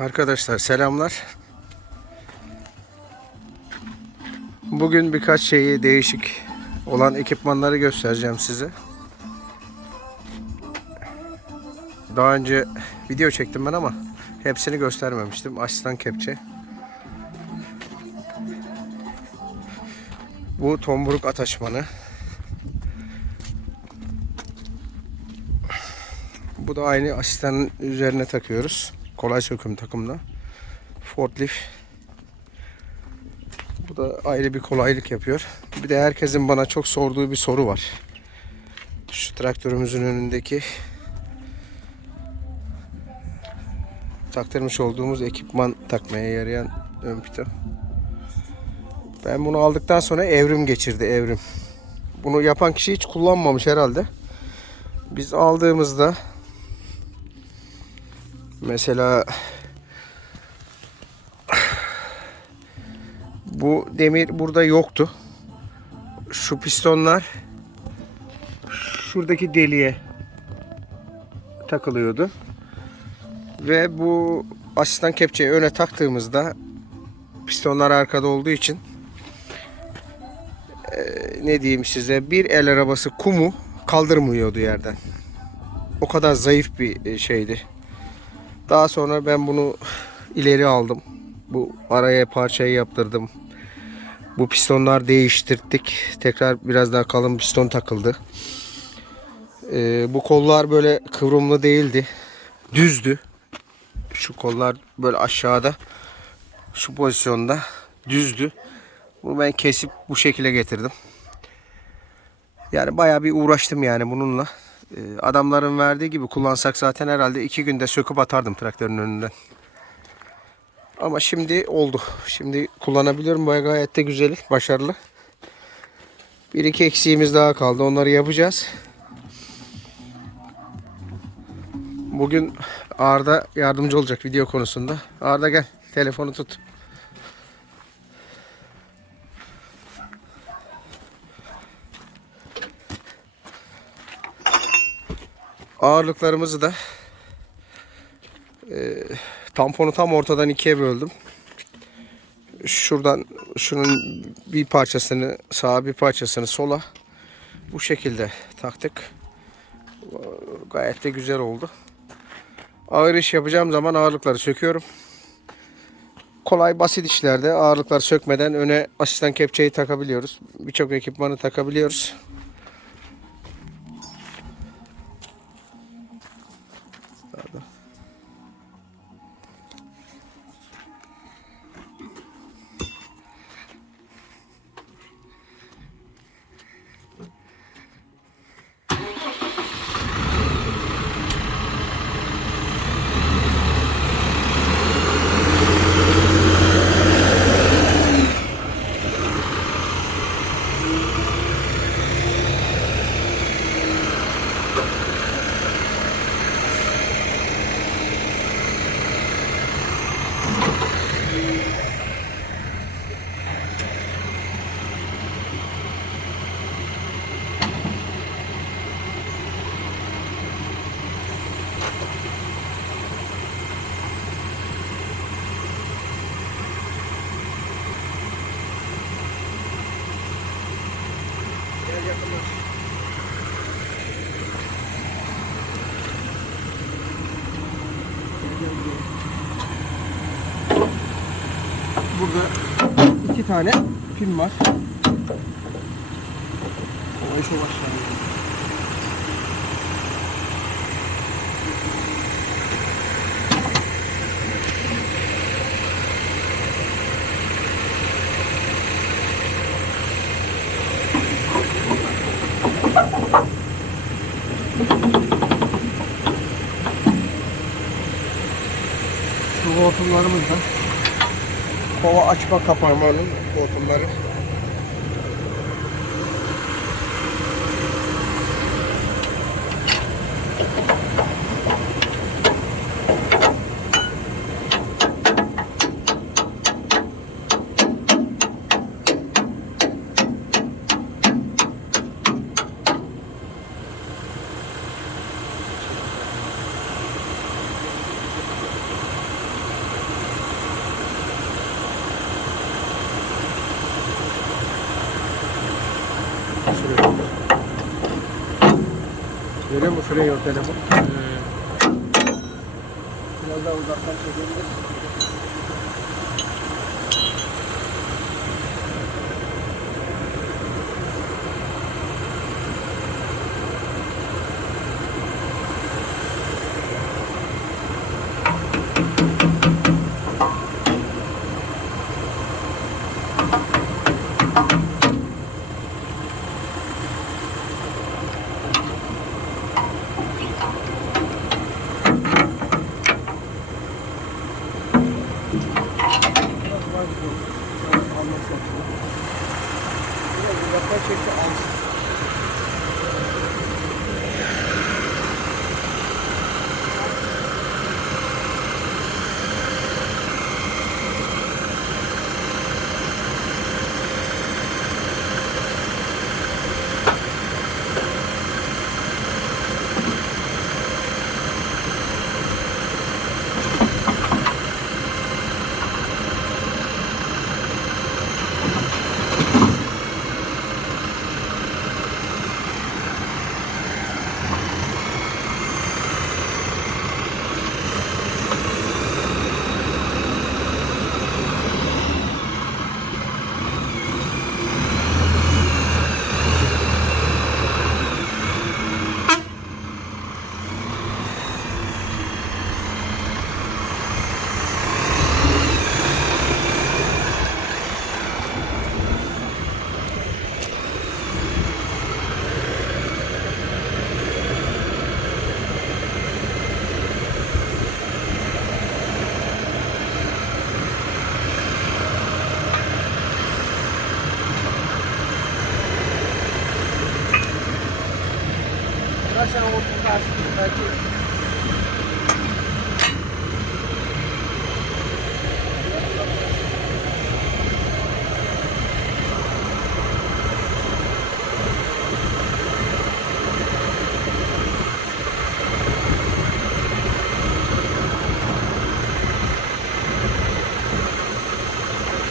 Arkadaşlar selamlar. Bugün birkaç şeyi değişik olan ekipmanları göstereceğim size. Daha önce video çektim ben ama hepsini göstermemiştim. Aslan kepçe. Bu tomburuk ataşmanı. Bu da aynı asistanın üzerine takıyoruz. Kolay söküm takımda. Forklift. Bu da ayrı bir kolaylık yapıyor. Bir de herkesin bana çok sorduğu bir soru var. Şu traktörümüzün önündeki taktırmış olduğumuz ekipman takmaya yarayan ön pita. Ben bunu aldıktan sonra evrim geçirdi evrim. Bunu yapan kişi hiç kullanmamış herhalde. Biz aldığımızda mesela bu demir burada yoktu. Şu pistonlar şuradaki deliğe takılıyordu. Ve bu asistan kepçeyi öne taktığımızda pistonlar arkada olduğu için eee, ne diyeyim size bir el arabası kumu kaldırmıyordu yerden. O kadar zayıf bir e, şeydi. Daha sonra ben bunu ileri aldım. Bu araya parçayı yaptırdım. Bu pistonlar değiştirdik. Tekrar biraz daha kalın piston takıldı. Ee, bu kollar böyle kıvrımlı değildi. Düzdü. Şu kollar böyle aşağıda. Şu pozisyonda düzdü. Bunu ben kesip bu şekilde getirdim. Yani bayağı bir uğraştım yani bununla. Ee, adamların verdiği gibi kullansak zaten herhalde iki günde söküp atardım traktörün önünden. Ama şimdi oldu. Şimdi kullanabiliyorum. Bayağı gayet de güzel, başarılı. Bir iki eksiğimiz daha kaldı. Onları yapacağız. Bugün Arda yardımcı olacak video konusunda. Arda gel. Telefonu tut. Ağırlıklarımızı da e, tamponu tam ortadan ikiye böldüm. Şuradan şunun bir parçasını sağa bir parçasını sola bu şekilde taktık. Gayet de güzel oldu. Ağır iş yapacağım zaman ağırlıkları söküyorum. Kolay basit işlerde ağırlıkları sökmeden öne asistan kepçeyi takabiliyoruz. Birçok ekipmanı takabiliyoruz. Tane pin var. O işe başlayalım. Şu hortumlarımız kova açma kapağının hortumları. sürüyorum. Görüyor musun şuraya o telefon? Ee, biraz daha uzaktan çekebilirsin.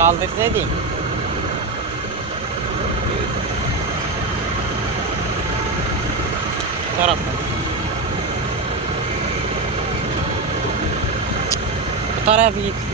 Kaldırsaydın. Bu taraftan. Bu tarafa git.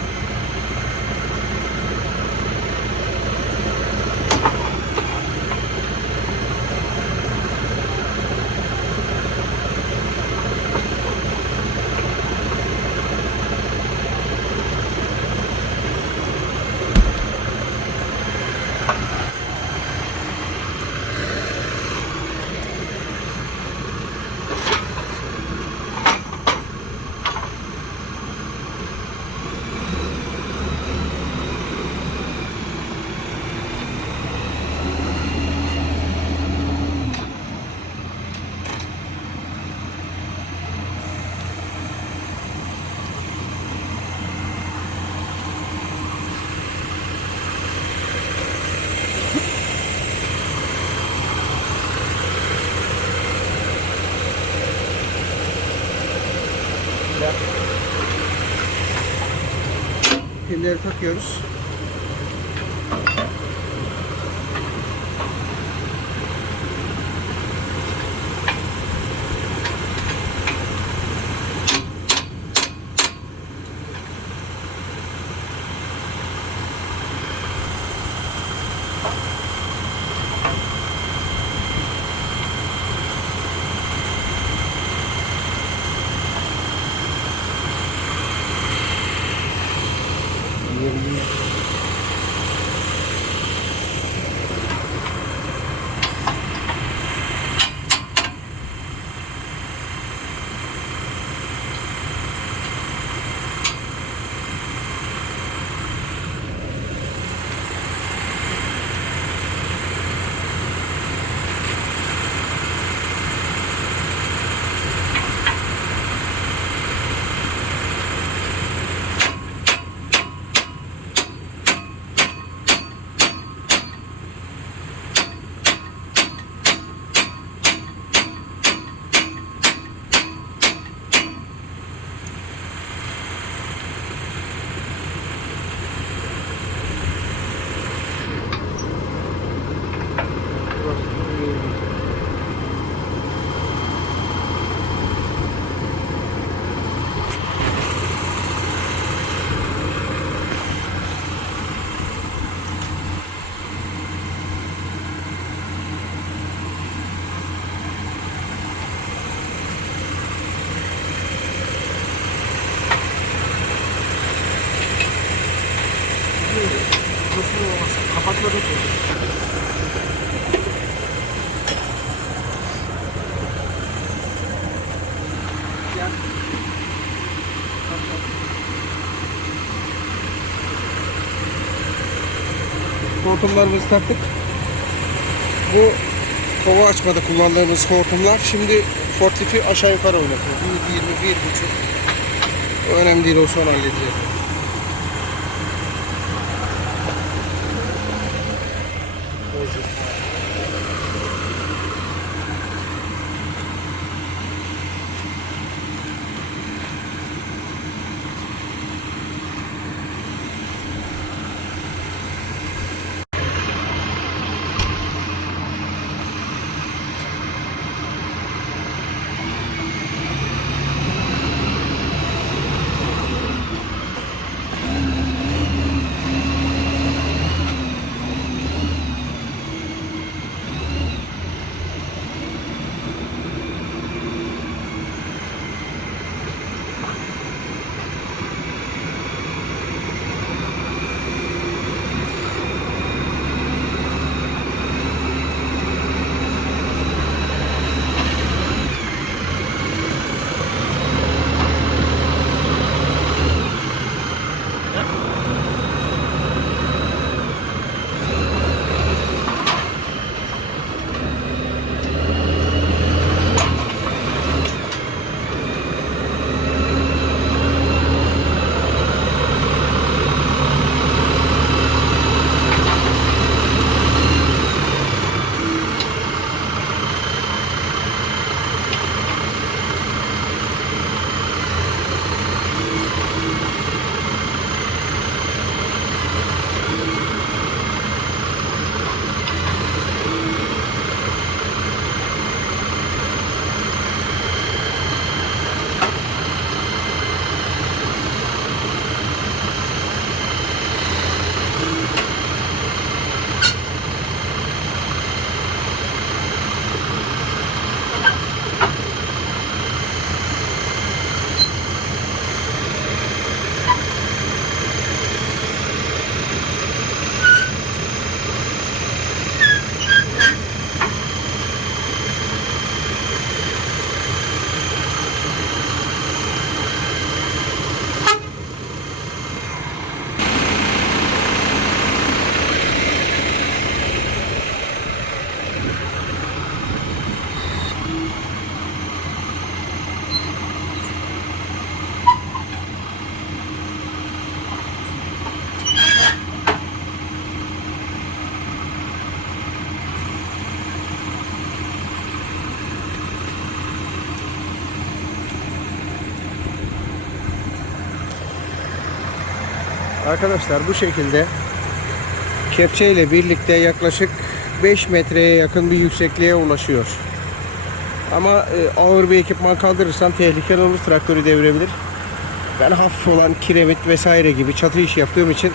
Pilleri takıyoruz. Hortumlarımızı taktık. Bu kova açmada kullandığımız hortumlar şimdi forklifi aşağı yukarı oynatıyor. 1, 20, 1 buçuk. O önemli değil o sonra halledeceğiz. Arkadaşlar bu şekilde kepçe ile birlikte yaklaşık 5 metreye yakın bir yüksekliğe ulaşıyor. Ama e, ağır bir ekipman kaldırırsan tehlikeli olur, traktörü devirebilir. Ben hafif olan kiremit vesaire gibi çatı işi yaptığım için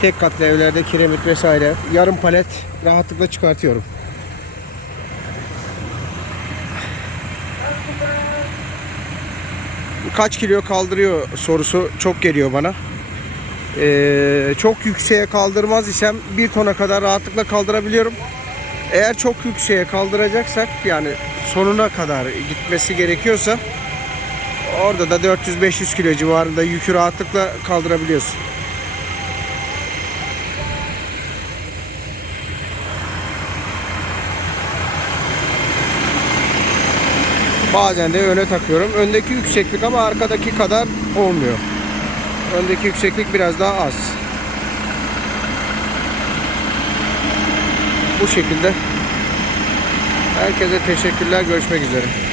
tek katlı evlerde kiremit vesaire yarım palet rahatlıkla çıkartıyorum. Kaç kilo kaldırıyor sorusu çok geliyor bana. Ee, çok yükseğe kaldırmaz isem bir tona kadar rahatlıkla kaldırabiliyorum. Eğer çok yükseğe kaldıracaksak yani sonuna kadar gitmesi gerekiyorsa orada da 400-500 kilo civarında yükü rahatlıkla kaldırabiliyorsun. Bazen de öne takıyorum. Öndeki yükseklik ama arkadaki kadar olmuyor. Öndeki yükseklik biraz daha az. Bu şekilde. Herkese teşekkürler. Görüşmek üzere.